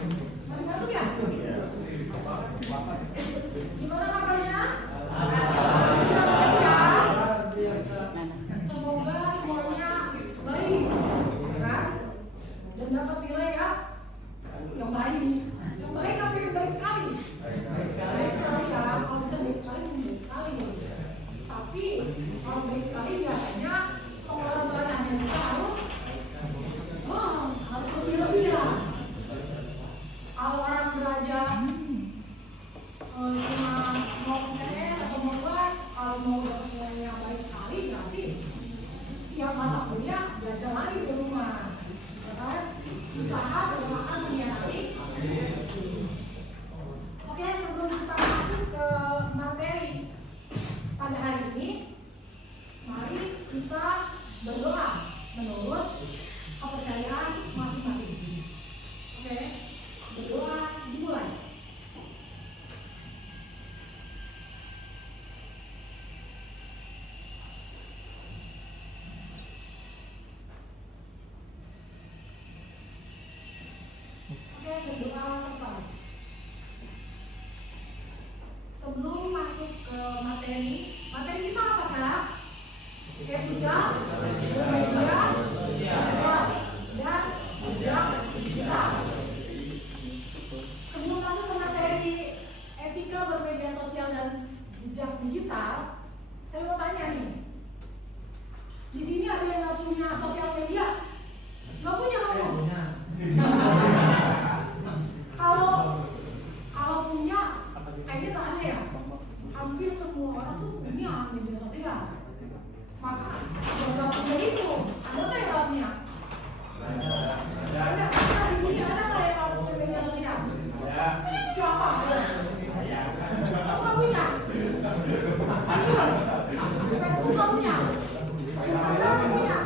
Baru ya? Gimana kabarnya? Semoga semuanya baik, kan? Dan dapat nilai ya yang baik. Yang baik apa yang baik sekali? Baik sekali ya. Kalau bisa baik sekali, baik sekali. Tapi kalau baik sekali biasanya pengorbanannya kita harus lebih-lebih lah. Kalau orang belajar cuma mau PTN atau mau kelas, kalau mau dapat nilai yang baik sekali berarti tiap mata kuliah belajar lagi di rumah, kan? Usaha bermakan mengkhianati. Oke, sebelum kita masuk ke materi pada hari ini, mari kita berdoa menurut kepercayaan masing-masing. Oke, berdoa dimulai. Oke, berdoa selesai. Sebelum masuk ke materi kita apa sekarang? Etika, bermedia, sosial, dan jejak digital. Sebelum masuk ke materi etika, bermedia sosial, dan jejak digital, saya mau tanya nih. Di sini ada yang nggak punya sosial media? Nggak punya kamu? Kalau punya, kayaknya nggak ada ya. Hampir semua orang tuh punya media sosial. Maka yang nggak punya itu, ada nggak yang nggak punya? Ada. Nah, di sini ada nggak yang nggak punya media sosial? Siapa? Nggak punya. Facebook nggak punya. Instagram nggak punya.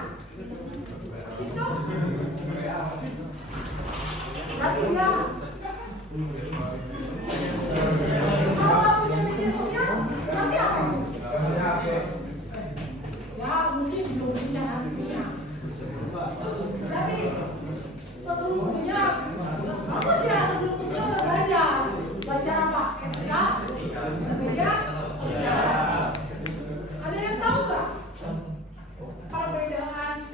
TikTok? Berarti dia. Kalau nggak punya media sosial, berarti apa? Ya mungkin belum punya, nanti punya. Berarti sebelum punya, bagus ya, sebelum punya belajar. Belajar apa? Etika, media sosial. Ada yang tahu nggak perbedaan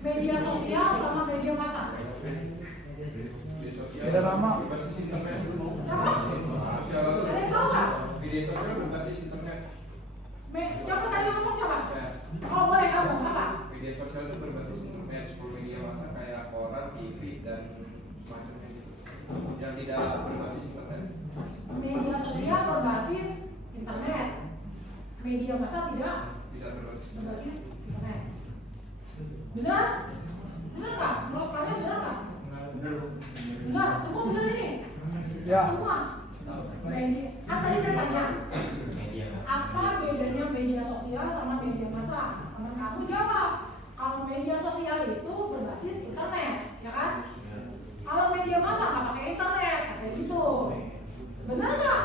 media sosial sama media massa? Beda lama. Apa? Ada yang tahu nggak? Media sosial berbasis internet. Siapa tadi ngomong siapa? Oh boleh kamu, apa? Media sosial itu berbasis internet. Kalau media massa kayak koran, TV dan semacamnya gitu. Yang tidak berbasis internet. Media sosial berbasis internet. Media massa tidak berbasis internet. Benar? Benar nggak? Menurut kalian benar nggak? Benar, semua benar ini? Ya. Semua? Kan tadi saya tanya, apa bedanya media sosial sama media massa? Teman kamu jawab, kalau media sosial itu berbasis internet, ya kan? Kalau media massa nggak pakai internet, kayak gitu. Benar nggak?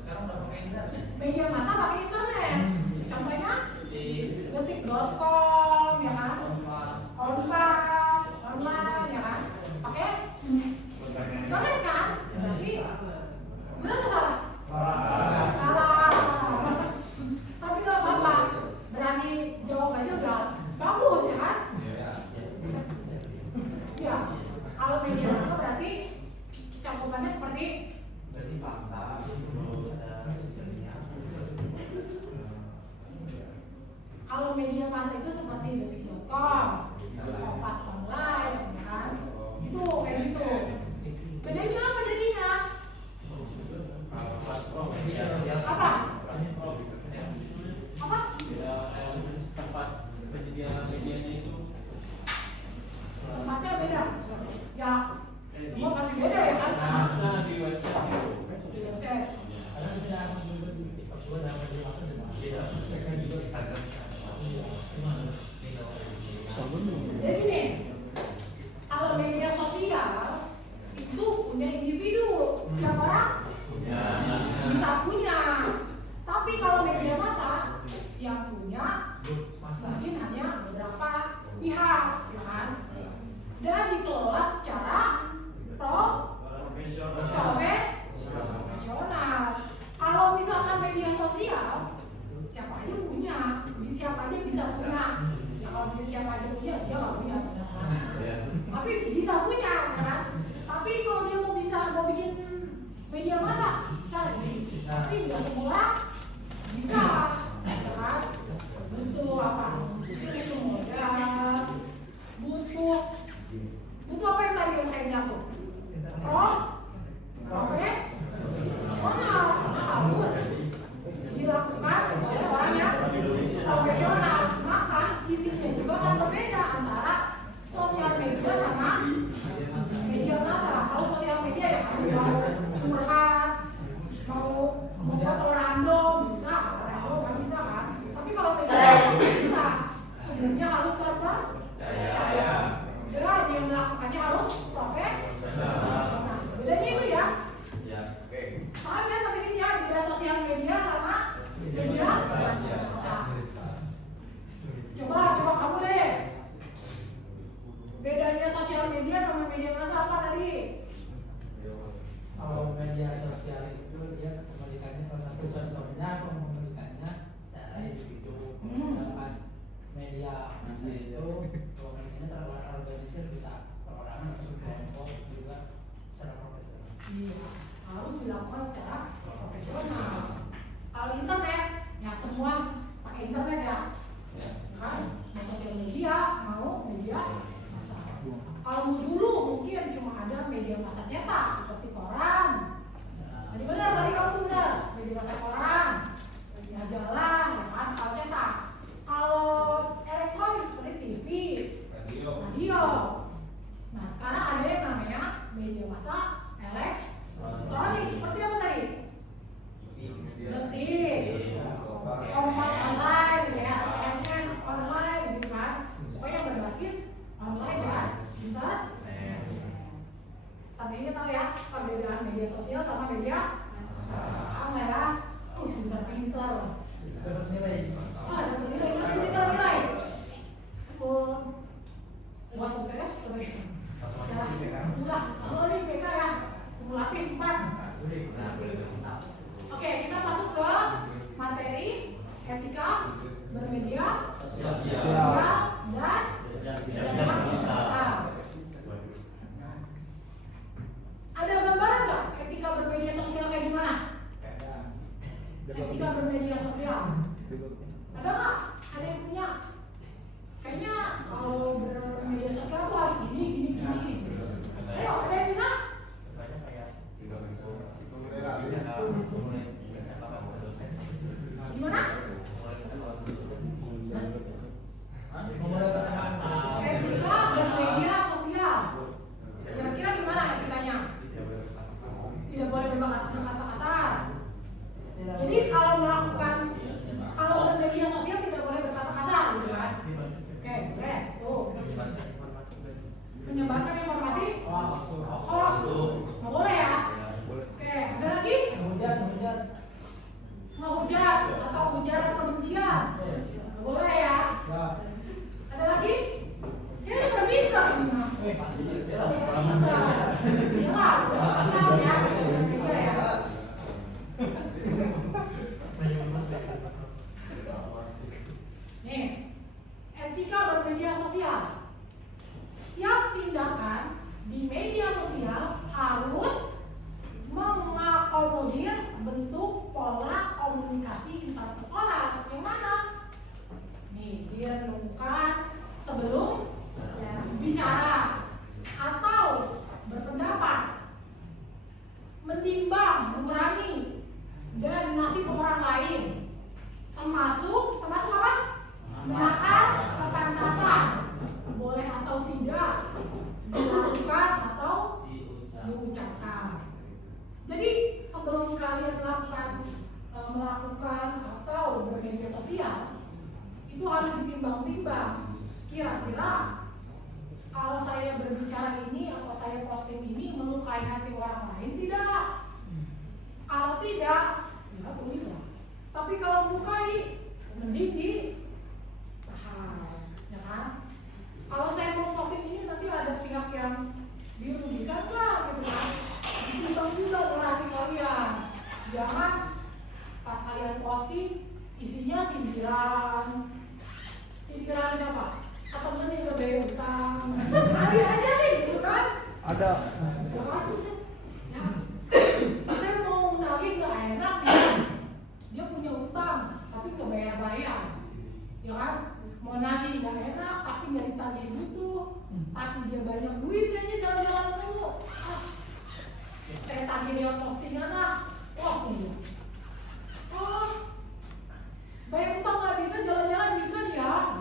Sekarang udah pakai internet. Media massa pakai internet. Contohnya detik.com, ya kan? Kompas, online, ya kan? Pakai internet kan? Berarti benar nggak salah? Salah. Tapi nggak apa-apa. Berani jawab aja udah bagus, ya kan? sosial itu dia memberikannya salah satu contohnya memberikannya secara individu. Sedangkan media massa itu memberikannya terorganisir bisa perorangan atau kelompok juga secara profesional. Iya, harus dilakukan secara profesional. Kalau internet, ya semua pakai internet ya, kan? Mau sosial media, mau media massa. Kalau dulu mungkin cuma ada media massa cetak seperti koran. Tadi benar, tadi kamu tuh benar, media massa koran, majalah, ya kan? Kalau cetak. Kalau elektronik seperti TV, radio. Nah sekarang ada yang namanya media massa elektronik seperti apa tadi? Detik, Kompas online, ya, CNN online, gitu kan? Pokoknya berbasis online dan internet. Sampai ini tahu ya perbedaan media sosial sama media massa ya? Pintar-pintar. Dapat nilai. Ada nilai, nanti kita nilai. Luas UTS, ya, sudah. Kalau ini PK ya, kumulatif 4. Oke, kita masuk ke materi etika bermedia sosial dan digital. Ada gambaran nggak etika bermedia sosial kayak gimana? Etika bermedia sosial. Ada nggak? Ada yang punya? Kayaknya kalau bermedia sosial tuh harus gini. Ayo, ada yang bisa? Gimana? Etika bermedia sosial. Kira-kira gimana etikanya? Tidak boleh berkata kasar. Jadi kalau bermedia sosial tidak boleh berkata kasar, gitu kan? Oke, boleh. Tuh. Menyebarkan informasi hoax. Nggak boleh ya? Oke, ada lagi? Menghujat atau ujaran kebencian. Nggak boleh ya? Ada lagi? Jadi berbintang ini mah. Nih, etika bermedia sosial. Setiap tindakan di media sosial harus mengakomodir bentuk pola komunikasi interpersonal. Yang mana? Nih, dia menemukan sebelum bicara atau berpendapat, menimbang, mengurangi dan nasib orang lain, termasuk apa? Menakar kepantasan, boleh atau tidak dilakukan atau diucapkan. Jadi sebelum kalian melakukan atau bermedia sosial, itu harus ditimbang-timbang. Kira-kira kalau saya berbicara ini atau saya posting ini melukai hati orang lain tidak? Kalau tidak, ya tulislah. Tapi kalau melukai, mending ditahan, ya kan? Kalau saya mau posting ini nanti ada pihak yang dirugikan nggak, gitu kan? Ditimbang juga oleh hati kalian. Jangan pas kalian posting isinya sindiran siapa? Atau temen yang bayar utang, kali aja nih, gitu kan? Ada. Ya kan? Ya. Saya mau nagih nggak enak dia punya utang, tapi nggak bayar, ya kan? Mau nagih nggak enak, tapi nggak ditagih butuh, tapi dia banyak duit kayaknya jalan-jalan dulu. Saya tagih lewat postingan posting. Bayar utang nggak bisa, jalan-jalan bisa dia.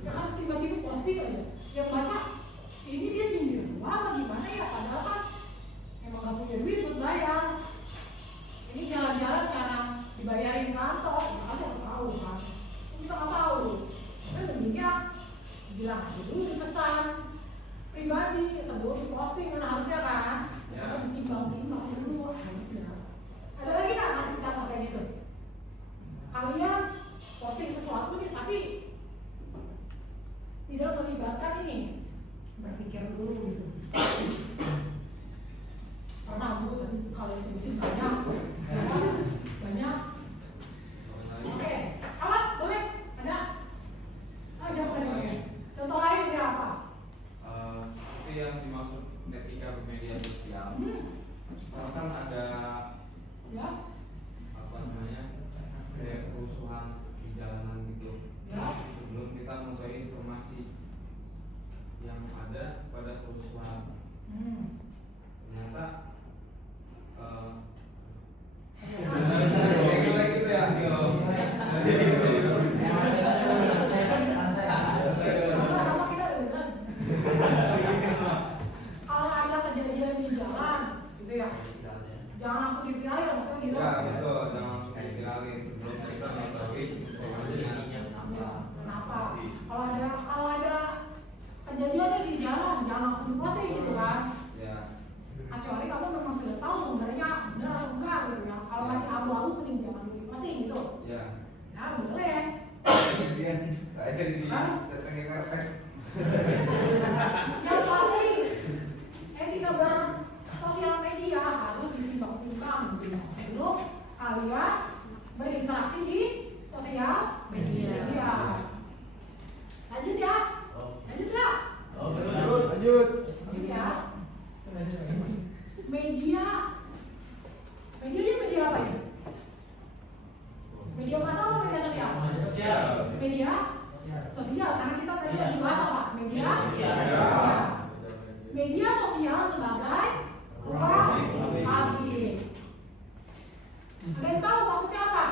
Ya kan tiba-tiba posting aja, yang baca ini dia nyindir gua apa gimana ya, padahal kan emang gak punya duit buat bayar. Ini jalan-jalan karena dibayarin kantor, ya kan saya tahu kan, kita nggak tahu. Kan mendingnya bilang aja dulu di pesan pribadi sebelum posting kan harusnya kan, karena ditimbang-timbang dulu harusnya. Ada lagi nggak ngasih contoh kayak gitu? Kalian posting sesuatu nih tapi tidak melibatkan ini, berpikir dulu gitu. Pernah bu, tadi kalau etika bermedia sosial. Misalkan ada Ya. apa namanya kayak kerusuhan di jalanan gitu. Ya. Sebelum kita mencari informasi yang ada pada kerusuhan, ternyata gitu ya. Sama kita dengar. Kalau ada kejadian di jalan, gitu ya, jangan langsung diviralin, maksudnya gitu. Ya gitu, jangan langsung diviralin sebelum kita mengetahui informasinya. Kenapa? Kalau ada kejadiannya di jalan, jangan langsung diposting gitu kan. Ya. Kecuali kamu memang sudah tahu sumbernya benar atau enggak gitu ya. Kalau masih abu-abu mending jangan dulu diposting gitu. Ya. Ya boleh. Kemudian saya di datangin karpet. Yang pasti etika bersosial media harus ditimbang-timbang gitu. Sebelum kalian berinteraksi di sosial media. Iya. Lanjut ya. Lanjut ya. Lanjut. Lanjut ya. Media ini media apa ya? Media massa atau media sosial? Media sosial, karena kita tadi lagi bahas apa? Media sosial. Media sosial sebagai ruang publik. Ada yang tahu maksudnya apa?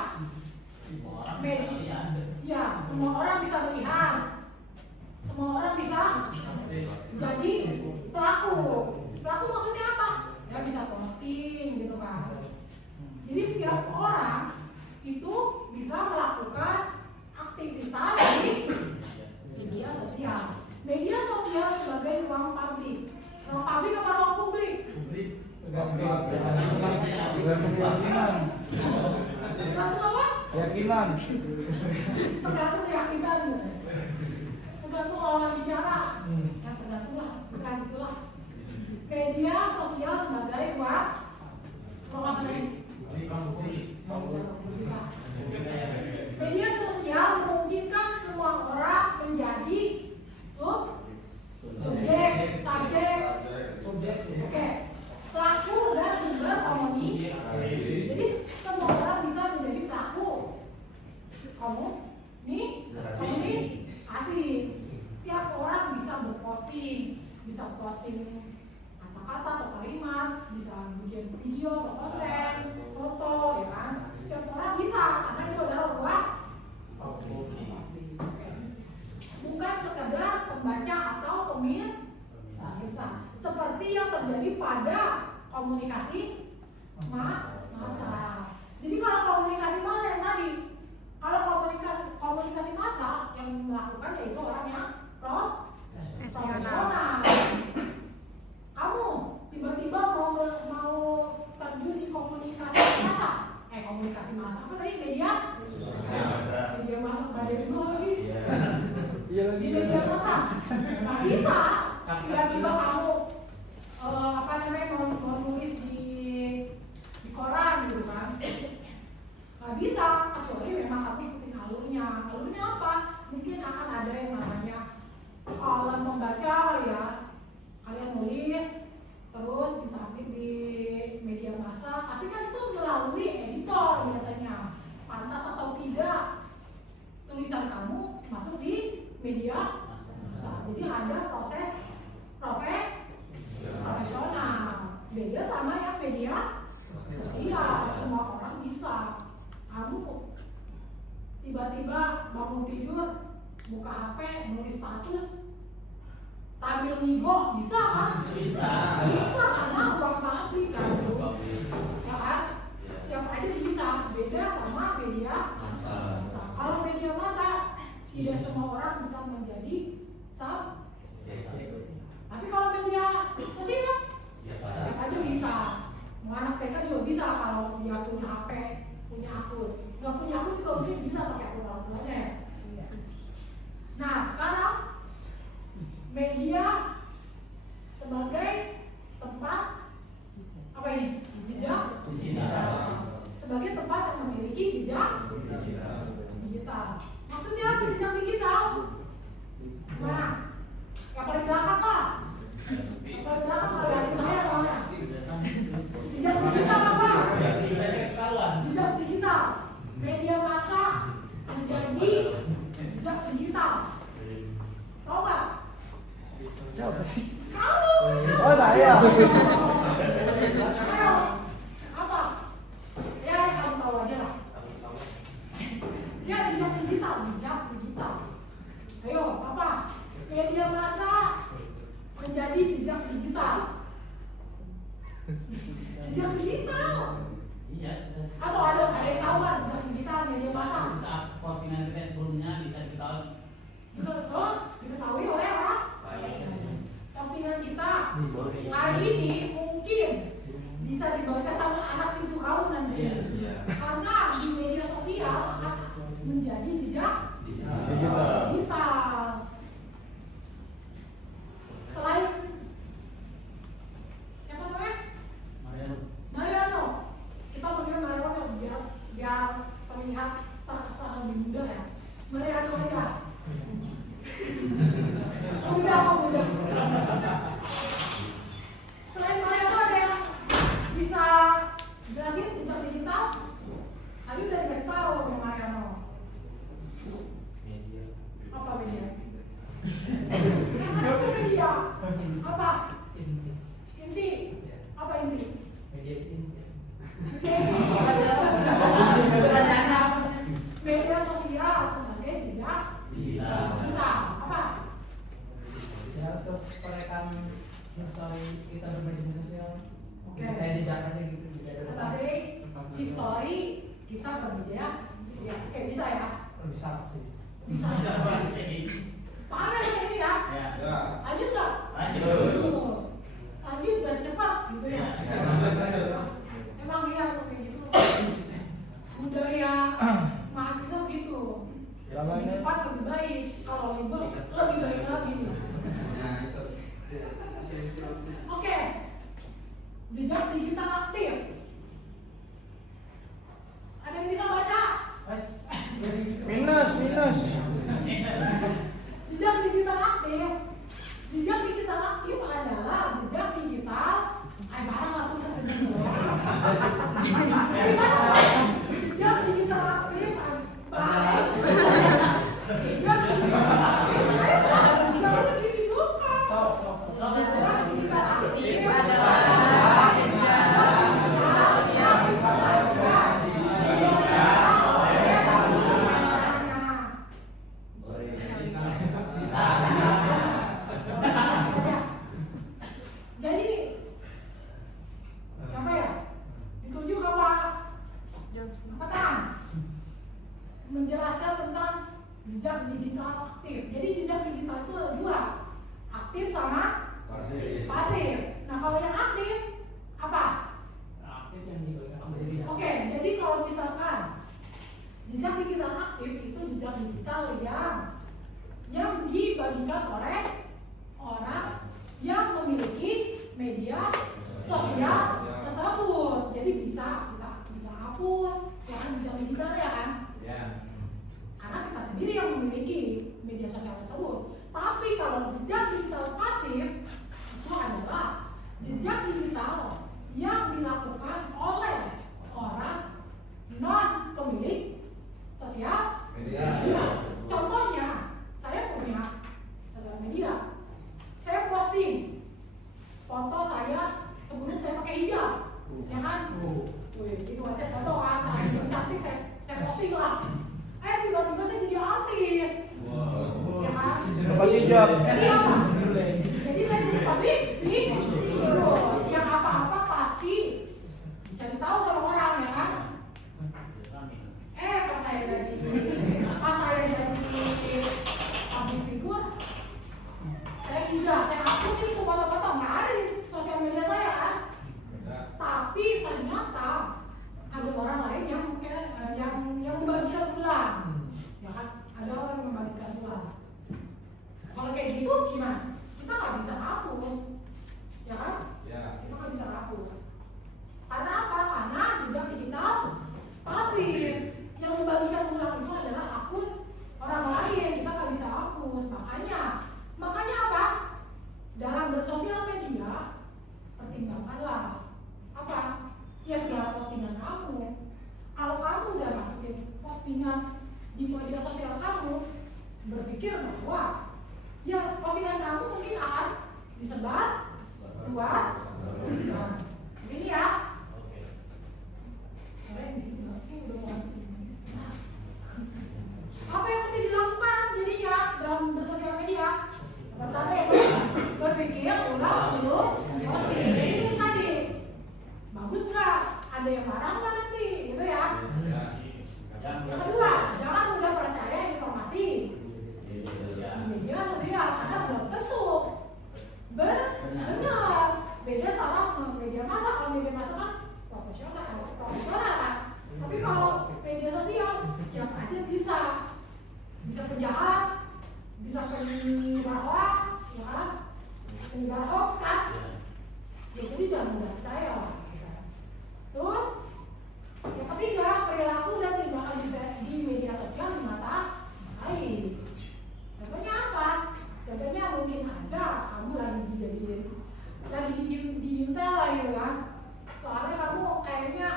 Ya, semua orang bisa melihat. Semua orang bisa jadi pelaku. Pelaku maksudnya apa? Ya bisa posting gitu kan. Jadi setiap orang itu bisa melakukan aktivitas di media sosial. Media sosial sebagai ruang publik. Ruang publik apa ruang publik? Tergantung apa? Keyakinan. Tergantung keyakinan. Tergantung lawan bicara. Ya tergantung lah, bukan gitulah. Media sosial sebagai ruang apa tadi? Media sosial memungkinkan semua orang menjadi subjek, subjek, oke, pelaku dan sumber komunikasi. Jadi semua orang bisa menjadi pelaku komunikasi. Setiap orang bisa berposting, bisa posting kata-kata atau kalimat, bisa bikin video atau konten, foto, ya kan? Setiap orang bisa, karena itu adalah ruang bukan sekedar pembaca atau pemirsa, seperti yang terjadi pada komunikasi massa. Jadi kalau komunikasi massa yang tadi, kalau komunikasi massa yang melakukan yaitu orang yang profesional. Kamu tiba-tiba mau terjun di komunikasi massa apa tadi? Media massa tadi dulu lagi. Di media massa nggak bisa tiba-tiba kamu mau nulis di koran gitu kan, nggak bisa kecuali memang kamu ikutin alurnya apa, mungkin akan ada yang namanya kolom membaca kali ya, kalian nulis terus disubmit di media massa, tapi kan itu melalui editor biasanya, pantas atau tidak tulisan kamu masuk di media massa. Jadi ada proses profesional. Beda sama yang media sosial, semua orang bisa. Kamu tiba-tiba bangun tidur, buka HP, nulis status sambil ngigo, bisa kan? Bisa karena ruang publik kan, ya kan? Siapa aja bisa. Beda sama media massa. Kalau media massa tidak semua orang bisa menjadi subjek. Tapi kalau media sosial siapa aja bisa. Mau anak TK juga bisa kalau dia punya HP, punya akun. Nggak punya akun juga mungkin bisa pakai akun orang tuanya. Nah sekarang media sebagai Ayo, apa? Ya, kamu tahu aja lah. Ya, jejak digital. Ayo, apa? Media massa menjadi jejak digital. Jejak digital. Iya, Atau ada yang tahu kan jejak digital media massa? saat postingan kita sebelumnya bisa diketahui. Diketahui oleh orang. Postingan kita hari ini mungkin bisa dibaca sama anak cucu kamu nanti. Karena di media sosial akan menjadi jejak digital. Selain siapa namanya? Mariano. Kita panggilnya Mariano biar terlihat terkesan lebih muda ya. Mariano ya. Mudah. Selain Mariano ada yang bisa jelasin jejak digital? Tadi udah dikasih tahu sama Mariano. Apa media? Media. Apa? Inti. Apa inti? Media inti. Media sosial sebagai jejak digital. Apa? Ya, untuk perekam histori kita bermedia sosial. Oke. Kayak jejaknya gitu. Sebagai histori kita bermedia sosial. Oke, bisa ya? Bisa sih. Bisa. Paham ya ini ya? Ya. Lanjut nggak? Lanjut biar cepat gitu ya. Emang iya kayak gitu. Budaya mahasiswa gitu. Lebih cepat lebih baik. Kalau libur lebih baik lagi. Oke. Jejak digital aktif. Ada yang bisa baca? Minus. Jejak digital aktif. Jejak digital aktif adalah jejak digital. Barang aku bisa sendiri. Jejak digital aktif. Baik. Jejak digital aktif. Jangan sendiri dulu. Jejak digital aktif adalah jejak yang bisa baca. Jadi siapa ya? Ditunjuk apa? Apa menjelaskan tentang jejak digital aktif. Jadi jejak digital itu ada dua, aktif sama pasif. Nah kalau yang aktif apa? Aktif yang diberikan menjadi. Oke, jadi kalau misalkan jejak digital aktif itu jejak digital yang dibagikan oleh orang yang memiliki media sosial tersebut. Jadi kita bisa hapus ya kan jejak digital ya kan? Karena kita sendiri yang memiliki media sosial tersebut. Tapi kalau jejak digital pasif itu adalah jejak digital yang dilakukan oleh orang non pemilik sosial media. Contohnya, saya punya sosial media. Saya posting foto saya sebelum saya pakai hijab, ya kan? Wih, itu saya foto kan, cantik saya posting lah. Tiba-tiba saya jadi artis, ya kan? Lepas hijab. Jadi saya jadi publik video, yang apa-apa pasti cari tahu sama orang, ya kan? Pas saya jadi public figure, saya hijab, saya hapus itu foto-foto, nggak ada di sosial media saya kan? Tapi ternyata ada orang lain yang membagikan ulang, ya kan? Ada orang yang membagikan ulang. Kalau kayak gitu gimana? Nah, ini ya. Oke. Kalian di situ udah mau habis. Nah, apa yang mesti dilakukan jadinya dalam bersosial media? Pertama ya, berpikir ulang sebelum posting. Jadi itu tadi, bagus nggak? Ada yang marah nggak nanti, gitu ya? Yang kedua, jangan mudah percaya informasi di media sosial karena belum tentu benar. Beda sama media massa. Kalau media massa kan profesional kan. Tapi kalau media sosial siapa aja bisa penjahat, bisa penyebar hoax, ya kan? Penyebar hoax kan? Ya, jadi jangan mudah percaya. Terus yang ketiga, perilaku dan tindakan di media sosial di mata lain. Contohnya apa? Contohnya mungkin aja kamu lagi diintel lah gitu kan. Soalnya kamu kayaknya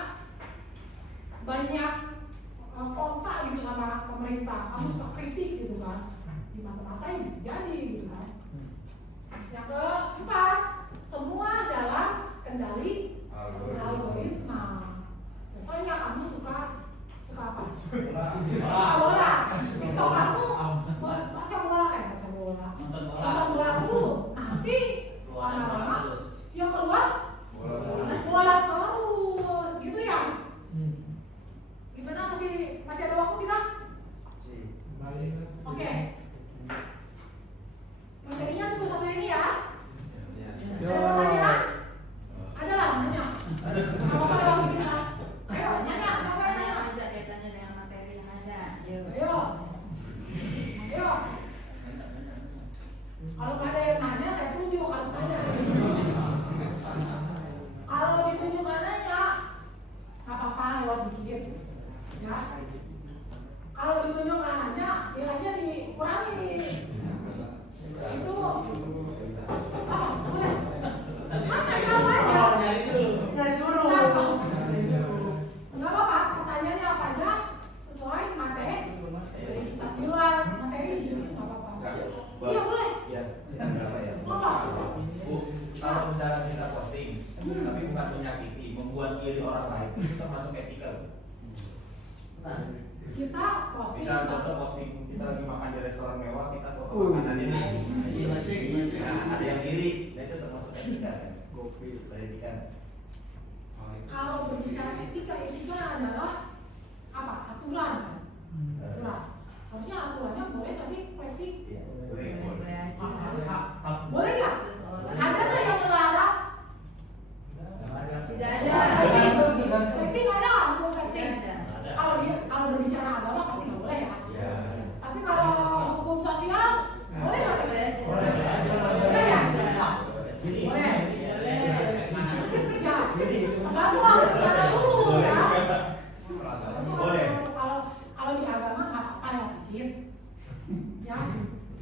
banyak kontak gitu sama pemerintah, kamu suka kritik gitu kan. Di mata-matain bisa jadi gitu kan. Yang keempat, semua dalam kendali algoritma. Contohnya kamu suka apa? Suka bola. Itu kamu baca bola. Nonton bola dulu. Nanti lama-lama yang keluar bola terus, gitu ya. Gimana masih ada waktu kita? Oke. Materinya cukup sampai ini ya. Ada pertanyaan? Ada lah, nanya. Apa yang bikin lah? Ayo, nanya, siapa yang nanya? Aja kaitannya dengan materi yang ada. Ayo. Kalau nggak ada yang nanya, saya tunjuk harus nanya. Kalau ditunjuk nggak nanya, nggak apa-apa lewat dikit. Ya. Kalau ditunjuk nggak nanya, nilainya dikurangi. Itu apa? Boleh? Apa aja? Nyari dulu. Nggak apa-apa, pertanyaannya apa aja sesuai materi dari kita di luar materi dikit nggak apa-apa. Iya boleh. Ya. Ngomong. Bu, kalau misalnya kita posting, tapi bukan menyakiti, membuat diri orang lain, itu termasuk etika. Kita posting. Misal contoh posting kita lagi makan di restoran mewah, kita foto makanan ini. Nah, ada yang diri, nah itu termasuk etika. Etika. Kalau berbicara etika adalah apa? Aturan. Aturan. Harusnya aturannya boleh kasih fleksi. Boleh nggak? Ada nggak yang melarang? Tidak ada. Fleksi nggak ada nggak? Belum fleksi. Kalau berbicara agama pasti nggak boleh ya. Tapi kalau hukum sosial boleh nggak fleksi? Boleh ya? Boleh. Ya. Tergantung masuk cara dulu ya. Boleh. Kalau di agama nggak apa-apa ya dikit. Ya.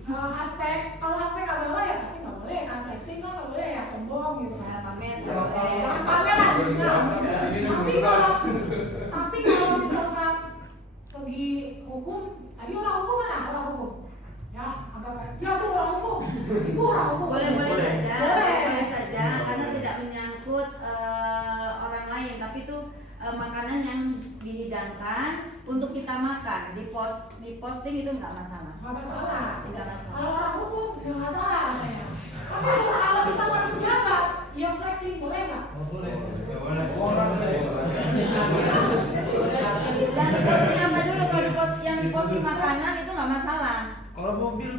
Kalau aspek agama ya pasti nggak boleh kan, flexing kan nggak boleh ya, sombong gitu kan. Pamer. Jangan pamer lah. Tapi kalau misalkan segi hukum, tadi orang hukum mana? Orang hukum. Ya, agama. Ya tuh orang hukum. Ibu orang hukum. Boleh saja. Boleh. Boleh saja karena tidak menyangkut orang lain, tapi itu makanan yang dihidangkan untuk kita makan. Di posting itu nggak masalah. Nggak masalah. Tidak masalah. Kalau orang hukum nggak masalah saya. Tapi kalau misalkan pejabat yang flexing boleh nggak? Boleh. Dan diposting apa dulu? Kalau yang diposting makanan itu nggak masalah. Kalau mobil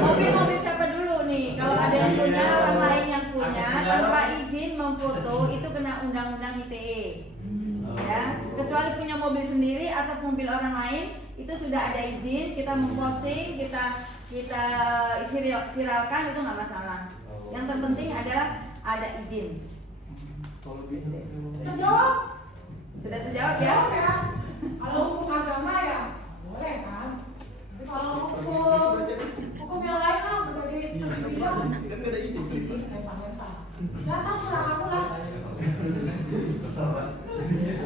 Mobil siapa dulu nih? Kalau ada yang punya, orang lain yang punya tanpa izin memfoto itu kena undang-undang ITE. Ya, kecuali punya mobil sendiri atau mobil orang lain itu sudah ada izin, kita memposting, kita viralkan itu nggak masalah. Yang terpenting adalah ada izin. Terjawab? Sudah terjawab ya? Jawab ya. Kalau hukum agama ya boleh kan. Tapi kalau hukum yang lain lah berbagai segi bidang pasti dilempar-lempar. Ya terserah kamu lah.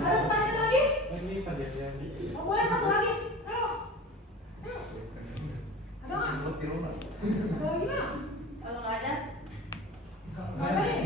Ada pertanyaan lagi? Oh, boleh satu lagi. Ayo. Ada nggak? Ada lagi nggak? Kalau nggak ada, Nggak ada nih.